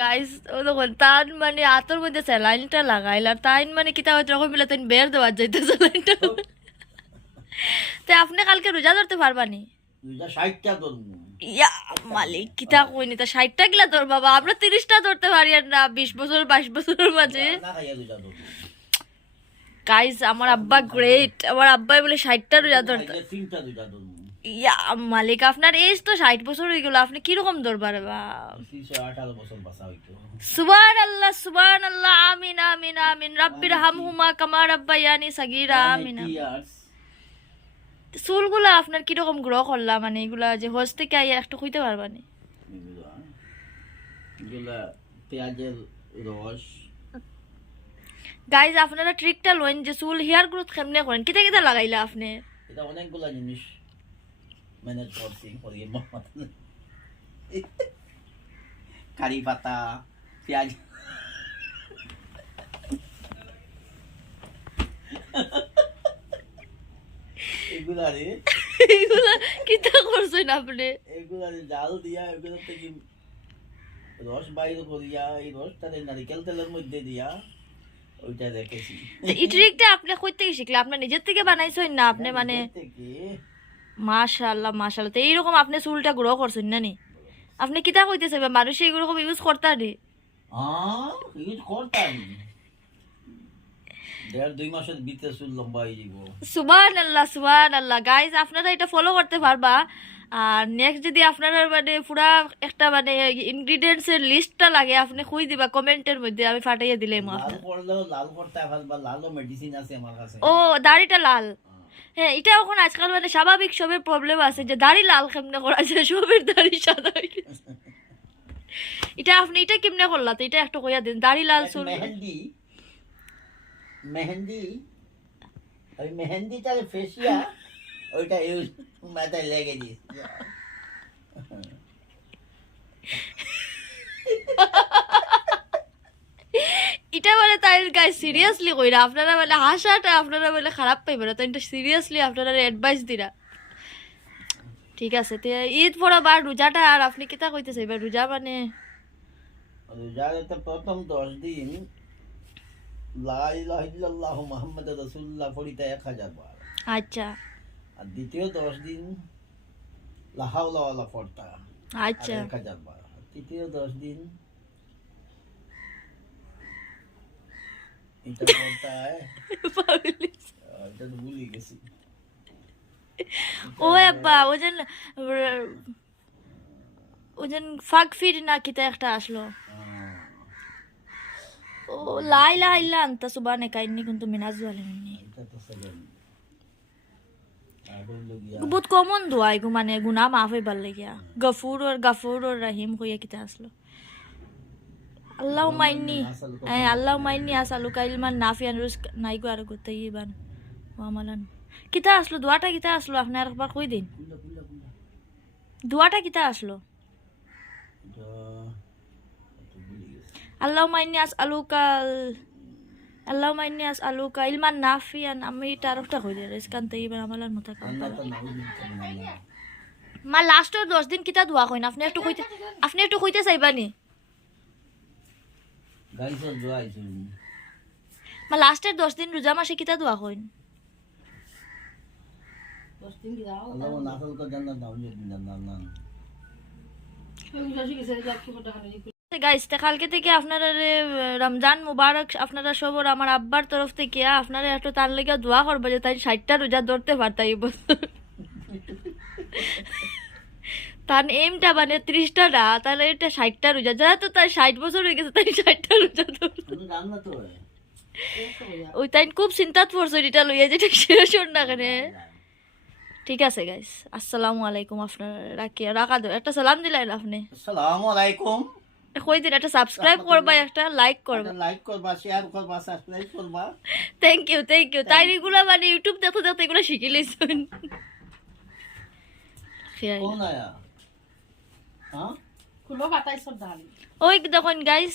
Guys ও দেখুন তার মানে আতর মধ্যে স্যালাইনটা লাগাইল আর তাইন মানে কিতা হয়তো রকম মিলে তাইন বের দেওয়ার যাইতে স্যালাইনটা তে আপনি কালকে রোজা ধরতে পারবানি দুইটা 60টা ধরবো। ইয়া মালিক কিতা কইনি তা 60টা গিলা ধর বাবা আমরা 30টা ধরতে পারি আর না 20 বছর 22 বছরের মাঝে না খাইয়া দুইটা ধরবো। গাইস আমার আব্বা গ্রেট আমার আব্বাই বলে 60টা রোজা ধরতে খাইয়া তিনটা দুইটা ধরবো। ইয়া মালিক আপনার এজ তো 60 বছর হয়ে গেল আপনি কি রকম ধরবার বা 18 বছর বাঁচা হইতো। সুবহানাল্লাহ আমিন আমিন আমিন রাব্বির হামহুমা কামা রাব্বায়ানি সাগীরা আমিন চুলগুলা আপনার কি রকম গ্রো করলা মানে এগুলা যে হোস থেকে আইয়া একটু কইতে পারবানি এগুলা পেঁয়াজের রস। গাইজ আপনারা ট্রিকটা লইন যে চুল হেয়ার গ্রোথ কেমনে করেন কিতা কিতা লাগাইলা আপনি এটা অনেকগুলা জিনিস ম্যানেজ করছি করিয়ে কারি পাতা পেঁয়াজ এগুলা কিতা করছেন আপনি এগুলা জাল দিয়া এগুলো থেকে রস বাইর করিয়া এই রসটারে নারিকেল তেলের মধ্যে দিয়া ওইটা রেখেছি। এই ট্রিকটা আপনি কই থেকে শিখলে আপনি নিজের থেকে বানাইছেন না আপনি মানে মাশাআল্লাহ মাশাআল্লাহ তো এইরকম আপনি চুলটা গ্রো করছেন না নি আপনি কিতা কইতেছে মানুষ এইরকম ইউজ করতারি ইউজ করতাম 1.5-2 মাসের ভিতরে চুল লম্বা হয়ে যাব। সুবহানাল্লাহ গাইজ আপনারা এটা ফলো করতে পারবা আর নেক্সট যদি আপনারা মানে পুরা একটা মানে ইনগ্রেডিয়েন্টস এর লিস্টটা লাগে আপনি কই দিবা কমেন্টের মধ্যে আমি ফাটাইয়া দিলাম লাল করলেও লাল করতে পারবা লালও মেডিসিন আছে আমার কাছে। ও দাড়িটা লাল হ্যাঁ এটা এখন আজকাল মানে স্বাভাবিক সবের প্রবলেম আছে যে দাড়ি লাল কেমনে করা যায় সবের দাড়ি সাদা এটা আপনি এটা কেমনে করলা তো এটা একটু কইয়া দিন দাড়ি লাল চুল মেহেন্দি ওই মেহেন্দিটারে ফেসিয়া ওইটা ইউজ মাথায় লেগে দিস এটা বলে তাই গাইস সিরিয়াসলি কইরা আপনারা বলে হাসাটা আপনারা বলে খারাপ পাইবে না তো এটা সিরিয়াসলি আপনারা অ্যাডভাইস দিরা ঠিক আছে তে ঈদ পড়া বার রোজাটা আর আপনি কিতা কইতেছে এবার রোজা মানে রোজার তো প্রথম 10 দিন লা ইলাহা ইল্লাল্লাহ মুহাম্মাদুর রাসূলুল্লাহ পড়িতে 1000 বার। আচ্ছা আর দ্বিতীয় 10 দিন লা হাওলা ওয়ালা পড়তা আচ্ছা 1000 বার। তৃতীয় 10 দিন এটা পড়তা এটা তো ভুলে গেছি। ও আব্বা ওজন ফাক ফির না কিতা একটা আসলো ও লাইলা ইল্লা আনতা সুবহানে কাইন্নি কুনতু মিনাজ জালিমিন এটা তো সেকেন্ড আর লগিয়া বহুত কমন দোয়া এগু মানে গুনাহ মাফ হইবার লাগিয়া গফুর আর রহিম কইয়া কিতা আসলো আল্লাহুম্মা ইন্নী আসআলুকা ইলমান নাফিয়ান রিজক নাইগো আর গতাইবান ওয়া আমালান কিতা আসলো দোয়াটা কিতা আসলো আপনি আরেকবার কই দিন দোয়াটা কিতা আসলো আল্লাহুম্মা ইন্নী আসআলুকা ইলমান নাফিয়ান আমি তারফটা কই দিই রিজকান তাইয়িবান আমালান মুতাকাব্বাল মা লাস্টের 10 দিন কিতা দোয়া কইন আপনি একটু কইতে চাইবানি গাইসের দোয়া আইছে মা লাস্টের 10 দিন রোজা মাসে কিতা দোয়া কইন 10 দিন কি দাও আল্লাহ নাসল কো জান্নাত দাও জান্নাত গাইস কালকে থেকে আপনারা রমজান মুবারক আপনারা সবার আমার আব্বার তরফ থেকে আপনারা একটু তার লেগে দোয়া করবে যে তাই 60টা রোজা ধরতে পারতা এই বছর তার এমটা মানে 30টা না তাহলে এটা 60টা রোজা যারা তো তার 60 বছর হয়ে গেছে তাই 60টা রোজা ধরতে ওই তাই খুব চিন্তাত পড়ছে এটা লইয়া যেটা শেষ হল না কেন ঠিক আছে গাইস আসসালামু আলাইকুম আপনারা রাখা দাও একটা সালাম দিলেন আপনি আসসালামু আলাইকুম কই দিন একটা সাবস্ক্রাইব করবা একটা লাইক করবা শেয়ার করবা সাবস্ক্রাইব করবা থ্যাংক ইউ তাই এগুলা মানে ইউটিউব দেখতে দেখতে এগুলা শিখে লইছেন কোন আয়া হ্যাঁ খুলো বাতাই সব ডাল ওই দেখুন গাইস